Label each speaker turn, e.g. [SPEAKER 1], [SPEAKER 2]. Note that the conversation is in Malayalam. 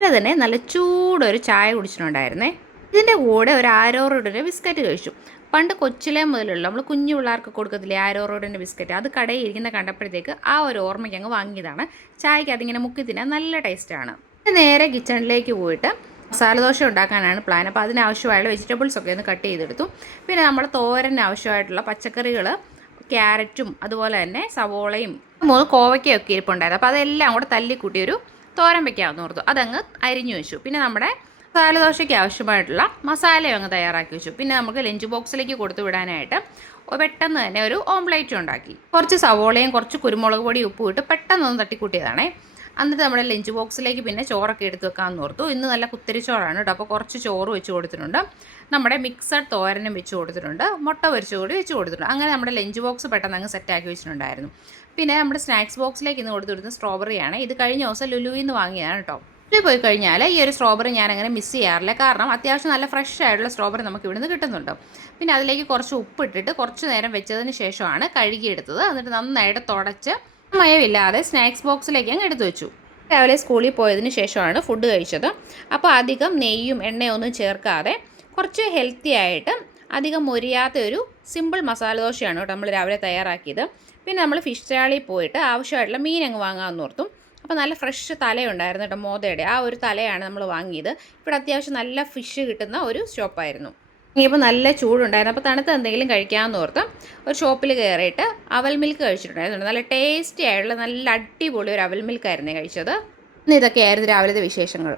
[SPEAKER 1] അതുപോലെ തന്നെ നല്ല ചൂടൊരു ചായ കുടിച്ചിട്ടുണ്ടായിരുന്നേ. ഇതിന്റെ കൂടെ ഒരു ആരോറോഡിന്റെ ബിസ്ക്കറ്റ് കഴിച്ചു. പണ്ട് കൊച്ചിലെ മുതലുള്ള നമ്മൾ കുഞ്ഞു പിള്ളേർക്ക് കൊടുക്കത്തില്ലേ ആരോറോഡിന്റെ ബിസ്ക്കറ്റ്? അത് കടയിൽ ഇരിക്കുന്ന കണ്ടപ്പോഴത്തേക്ക് ആ ഒരു ഓർമ്മയ്ക്ക് അങ്ങ് വാങ്ങിയതാണ്. ചായക്ക് അതിങ്ങനെ മുക്കി തിന്നാൻ നല്ല ടേസ്റ്റാണ് നേരെ കിച്ചണിലേക്ക് പോയിട്ട് മസാല ദോശ ഉണ്ടാക്കാനാണ് പ്ലാൻ അപ്പോൾ അതിനാവശ്യമായുള്ള വെജിറ്റബിൾസ് ഒക്കെ ഒന്ന് കട്ട് ചെയ്തെടുത്തു. പിന്നെ നമ്മൾ തോരന് ആവശ്യമായിട്ടുള്ള പച്ചക്കറികൾ ക്യാരറ്റും അതുപോലെ തന്നെ സവോളയും മൂന്ന് കോവയ്ക്കൊക്കെ ഇരിപ്പുണ്ടായിരുന്നു. അപ്പോൾ അതെല്ലാം കൂടെ തല്ലിക്കൂട്ടി ഒരു തോരൻ വെക്കാവുന്ന ഓർത്തു. അതങ്ങ് അരിഞ്ഞു വെച്ചു. പിന്നെ നമ്മുടെ മസാല ദോശയ്ക്ക് ആവശ്യമായിട്ടുള്ള മസാലയും അങ്ങ് തയ്യാറാക്കി വെച്ചു. പിന്നെ നമുക്ക് ലഞ്ച് ബോക്സിലേക്ക് കൊടുത്തു വിടാനായിട്ട് പെട്ടെന്ന് തന്നെ ഒരു ഓംലേറ്റ് ഉണ്ടാക്കി. കുറച്ച് സവോളയും കുറച്ച് കുരുമുളക് പൊടി ഉപ്പും ഇട്ട് പെട്ടെന്നൊന്ന് തട്ടിക്കൂട്ടിയതാണേ. എന്നിട്ട് നമ്മുടെ ലഞ്ച് ബോക്സിലേക്ക് പിന്നെ ചോറൊക്കെ എടുത്ത് വെക്കാമെന്ന് ഓർത്തു. ഇന്ന് നല്ല കുത്തിരി ചോറാണ് കേട്ടോ. അപ്പോൾ കുറച്ച് ചോറ് വെച്ച് കൊടുത്തിട്ടുണ്ട്. നമ്മുടെ മിക്സഡ് തോരനും വെച്ച് കൊടുത്തിട്ടുണ്ട്. മുട്ട പൊരിച്ചു കൂടി വെച്ച് കൊടുത്തിട്ടുണ്ട്. അങ്ങനെ നമ്മുടെ ലഞ്ച് ബോക്സ് പെട്ടെന്ന് അങ്ങ് സെറ്റാക്കി വെച്ചിട്ടുണ്ടായിരുന്നു. പിന്നെ നമ്മുടെ സ്നാക്സ് ബോക്സിലേക്ക് ഇന്ന് കൊടുത്തു കൊടുത്ത സ്ട്രോബെറിയാണ് ഇത് കഴിഞ്ഞ ദിവസം ലുലുവിൽ നിന്ന് വാങ്ങിയതാണ് കേട്ടോ. ലുലു പോയി കഴിഞ്ഞാൽ ഈ ഒരു സ്ട്രോബെറി ഞാൻ അങ്ങനെ മിസ് ചെയ്യാറില്ല. കാരണം അത്യാവശ്യം നല്ല ഫ്രഷ് ആയിട്ടുള്ള സ്ട്രോബെറി നമുക്ക് ഇവിടുന്ന് കിട്ടുന്നുണ്ട്. പിന്നെ അതിലേക്ക് കുറച്ച് ഉപ്പിട്ടിട്ട് കുറച്ച് നേരം വെച്ചതിന് ശേഷമാണ് കഴുകിയെടുത്തത്. എന്നിട്ട് നന്നായിട്ട് തുടച്ച് മയമില്ലാതെ സ്നാക്സ് ബോക്സിലേക്ക് അങ്ങ് എടുത്തു വെച്ചു. രാവിലെ സ്കൂളിൽ പോയതിന് ശേഷമാണ് ഫുഡ് കഴിച്ചത്. അപ്പോൾ അധികം നെയ്യും എണ്ണയും ഒന്നും ചേർക്കാതെ കുറച്ച് ഹെൽത്തി ആയിട്ട് അധികം മുരിയാത്ത ഒരു സിമ്പിൾ മസാല ദോശയാണ് കേട്ടോ നമ്മൾ രാവിലെ തയ്യാറാക്കിയത്. പിന്നെ നമ്മൾ ഫിഷ് സ്റ്റാളിൽ പോയിട്ട് ആവശ്യമായിട്ടുള്ള മീൻ അങ്ങ് വാങ്ങാമെന്ന് ഓർത്തും. അപ്പോൾ നല്ല ഫ്രഷ് തലയുണ്ടായിരുന്നു കേട്ടോ മോതയുടെ. ആ ഒരു തലയാണ് നമ്മൾ വാങ്ങിയത്. ഇവിടെ അത്യാവശ്യം നല്ല ഫിഷ് കിട്ടുന്ന ഒരു ഷോപ്പായിരുന്നു ഇനിയിപ്പോൾ നല്ല ചൂടുണ്ടായിരുന്നു. അപ്പോൾ തണുത്ത എന്തെങ്കിലും കഴിക്കാമെന്ന് ഓർത്ത് ഒരു ഷോപ്പിൽ കയറിയിട്ട് അവൽ മിൽക്ക് കഴിച്ചിട്ടുണ്ടായിരുന്നു. നല്ല ടേസ്റ്റി ആയിട്ടുള്ള നല്ല അടിപൊളി ഒരു അവൽ മിൽക്കായിരുന്നു കഴിച്ചത്. ഇന്ന് ഇതൊക്കെയായിരുന്നു രാവിലത്തെ വിശേഷങ്ങൾ.